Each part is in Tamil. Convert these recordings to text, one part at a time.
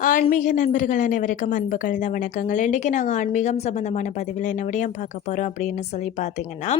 ஆன்மீக நண்பர்கள் அனைவருக்கும் அன்பு கலந்த வணக்கங்கள். இன்றைக்கி நாங்கள் ஆன்மீகம் சம்பந்தமான பதிவில் என்ன விடயம் பார்க்க போகிறோம் அப்படின்னு சொல்லி பார்த்தீங்கன்னா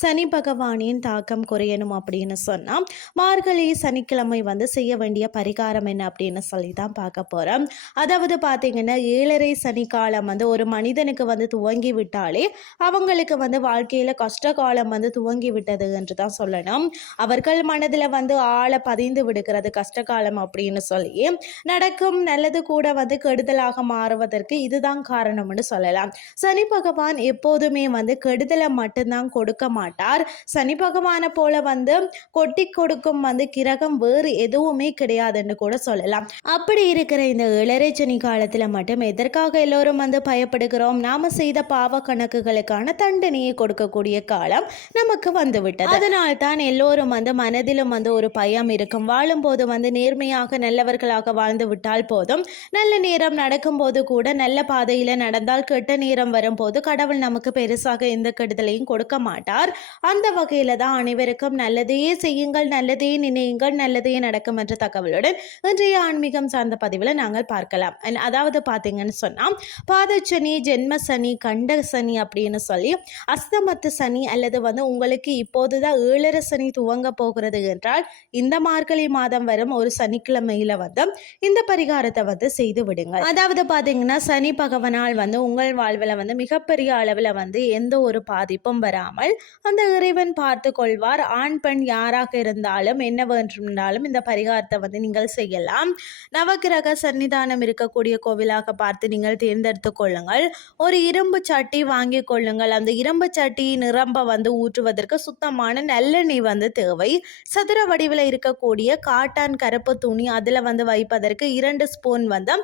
சனி பகவானின் தாக்கம் குறையணும் அப்படின்னு சொன்னால் மார்கழி சனிக்கிழமை வந்து செய்ய வேண்டிய பரிகாரம் என்ன அப்படின்னு சொல்லி தான் பார்க்க போகிறோம் அதாவது பார்த்தீங்கன்னா ஏழரை சனி காலம் வந்து ஒரு மனிதனுக்கு வந்து துவங்கி விட்டாலே அவங்களுக்கு வந்து வாழ்க்கையில் கஷ்ட காலம் வந்து துவங்கி விட்டது என்று தான் சொல்லணும். அவர்கள் மனதில் வந்து ஆளை பதிந்து விடுகிறது கஷ்ட காலம் அப்படின்னு சொல்லி நடக்கும் நல்லது கூட வந்து கெடுதலாக மாறுவதற்கு இதுதான் காரணம்னு சொல்லலாம். சனி பகவான் எப்போதுமே வந்து கெடுதலை மட்டும்தான் கொடுக்க மாட்டார். சனி பகவானை போல வந்து கொட்டி கொடுக்கும் வந்து கிரகம் வேறு எதுவுமே கிடையாதுன்னு கூட சொல்லலாம். அப்படி இருக்கிற இந்த இளரை சனி காலத்தில் மட்டும் எதற்காக எல்லோரும் வந்து பயப்படுகிறோம்? நாம செய்த பாவ கணக்குகளுக்கான தண்டனையை கொடுக்கக்கூடிய காலம் நமக்கு வந்து விட்டது அதனால் தான் எல்லோரும் வந்து மனதிலும் வந்து ஒரு பயம் இருக்கும். வாழும்போது வந்து நேர்மையாக நல்லவர்களாக வாழ்ந்து விட்டால் போதும். நல்ல நேரம் நடக்கும்போது கூட நல்ல பாதையில் நடந்தால் கெட்ட நேரம் வரும்போது கடவுள் நமக்கு பெருசாக எந்த கெடுதலையும் கொடுக்க மாட்டார். அந்த வகையில் தான் அனைவருக்கும் நல்லதையே செய்யுங்கள் நல்லதையே நினையுங்கள் நல்லதையே நடக்கும் என்ற தகவலுடன் இன்றைய ஆன்மீகம் சார்ந்த பதிவில் நாங்கள் பார்க்கலாம். அதாவது பார்த்தீங்கன்னு சொன்னால் பாதச்சனி ஜென்ம சனி கண்ட சனி அப்படின்னு சொல்லி அஸ்தமத்து சனி அல்லது வந்து உங்களுக்கு இப்போதுதான் ஏழரை சனி துவங்க போகிறது என்றால் இந்த மார்கழி மாதம் வரும் ஒரு சனிக்கிழமையில வந்து இந்த பரிகாரத்தை வந்து செய்து விடுங்க அதாவது பார்த்தீங்கன்னா சனி பகவனால் வந்து உங்கள் வாழ்வில் வந்து மிகப்பெரிய அளவில் வந்து எந்த ஒரு பாதிப்பும் வராமல் அந்த இறைவன் பார்த்து கொள்வார். ஆண் பெண் யாராக இருந்தாலும் என்ன வேண்டுமென்றாலும் இந்த பரிகாரத்தை வந்து நீங்கள் செய்யலாம். நவக்கிரக சன்னிதானம் இருக்கக்கூடிய கோவிலாக பார்த்து நீங்கள் தேர்ந்தெடுத்து கொள்ளுங்கள். ஒரு இரும்பு சட்டி வாங்கி கொள்ளுங்கள். அந்த இரும்பு சட்டி நிரம்ப வந்து ஊற்றுவதற்கு சுத்தமான நல்லெண்ணெய் வந்து தேவை. சதுர வடிவில் இருக்கக்கூடிய காட்டான் கருப்பு துணி அதில் வந்து வைப்பதற்கு இரண்டு ஸ்பூன் வந்து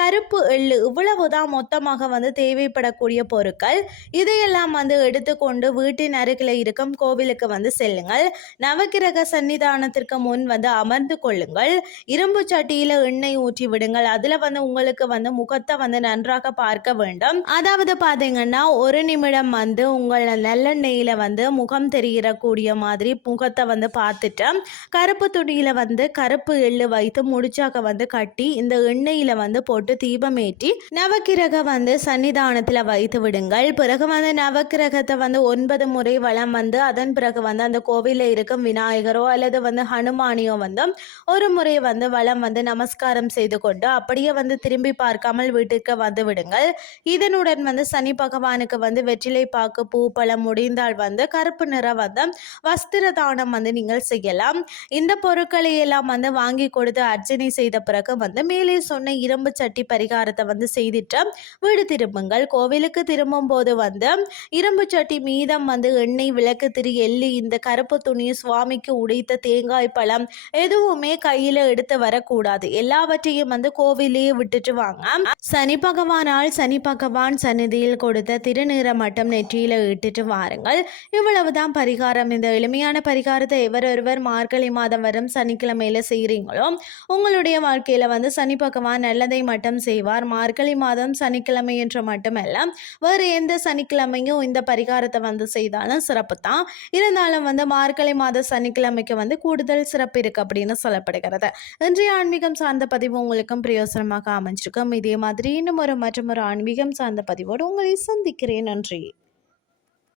கருப்பு எள்ளு இவ்வளவு தான் மொத்தமாக வந்து தேவைப்படக்கூடிய பொருட்கள். இதையெல்லாம் வந்து எடுத்துக்கொண்டு வீட்டின் அருகில் இருக்கும் கோவிலுக்கு வந்து செல்லுங்கள். நவக்கிரக சன்னிதானத்திற்கு முன் வந்து அமர்ந்து கொள்ளுங்கள். இரும்பு சட்டியில் எண்ணெய் ஊற்றி விடுங்கள். அதில் வந்து உங்களுக்கு வந்து முகத்தை வந்து நன்றாக பார்க்க வேண்டும். அதாவது பார்த்தீங்கன்னா ஒரு நிமிடம் வந்து உங்கள் நல்லெண்ணெயில் வந்து முகம் தெரிகிறக்கூடிய மாதிரி முகத்தை வந்து பார்த்துட்டு கருப்பு துணியில் வந்து கருப்பு எள்ளு வைத்து முடிச்சாக வந்து கட்டி இந்த எண்ணெய் எண்ணெயில வந்து போட்டு தீபம் ஏற்றி நவக்கிரக வந்து சன்னிதானத்துல வைத்து விடுங்கள். பிறகு வந்து நவக்கிரகத்தை வந்து ஒன்பது முறை வளம் வந்து அதன் பிறகு வந்து அந்த கோவிலில் இருக்கும் விநாயகரோ அல்லது வந்து ஹனுமானியோ வந்து ஒரு முறை வந்து வளம் வந்து நமஸ்காரம் செய்து கொண்டு அப்படியே வந்து திரும்பி பார்க்காமல் வீட்டுக்கு வந்து விடுங்கள். இதனுடன் வந்து சனி பகவானுக்கு வந்து வெற்றிலை பாக்கு பூ பழம் முடிந்தால் வந்து கருப்பு நிற வந்து வஸ்திர தானம் வந்து நீங்கள் செய்யலாம். இந்த பொருட்களை எல்லாம் வந்து வாங்கி கொடுத்து அர்ச்சனை செய்த பிறகு வந்து மேலே சொன்ன இரும்பு சட்டி பரிகாரத்தை வந்து செய்துட்டு வீடு திரும்புங்கள். கோவிலுக்கு திரும்பும் போது வந்து இரும்பு சட்டி மீதம் வந்து எண்ணெய் விளக்கு திரி எள்ளி இந்த கருப்பு துணியை சுவாமிக்கு உடைத்த தேங்காய் பழம் எதுவுமே கையில் எடுத்து வரக்கூடாது. எல்லாவற்றையும் வந்து கோவிலே விட்டுட்டு வாங்க. சனி பகவானால் சனி பகவான் சந்நிதியில் கொடுத்த திருநீரை மட்டும் நெற்றியில் இட்டுட்டு வாருங்கள். இவ்வளவுதான் பரிகாரம். இந்த எளிமையான பரிகாரத்தை எவர் ஒருவர் மார்கழி மாதம் வரும் சனிக்கிழமையில செய்கிறீங்களோ உங்களுடைய வாழ்க்கையில வந்து சனி பகவான் நல்லதை மட்டும் செய்வார். மார்கழி மாதம் சனிக்கிழமை என்று மட்டுமல்ல வேறு எந்த சனிக்கிழமையும் இந்த பரிகாரத்தை வந்து செய்தாலும் சிறப்பு தான் இருந்தாலும் வந்து மார்கழி மாத சனிக்கிழமைக்கு வந்து கூடுதல் சிறப்பு இருக்கு அப்படின்னு சொல்லப்படுகிறது. இன்றைய ஆன்மீகம் சார்ந்த பதிவு உங்களுக்கும் பிரயோசனமாக அமைஞ்சிருக்கும். இதே மாதிரி இன்னும் ஒரு மற்றும் ஒரு ஆன்மீகம் சார்ந்த பதிவோடு உங்களை சந்திக்கிறேன். நன்றி.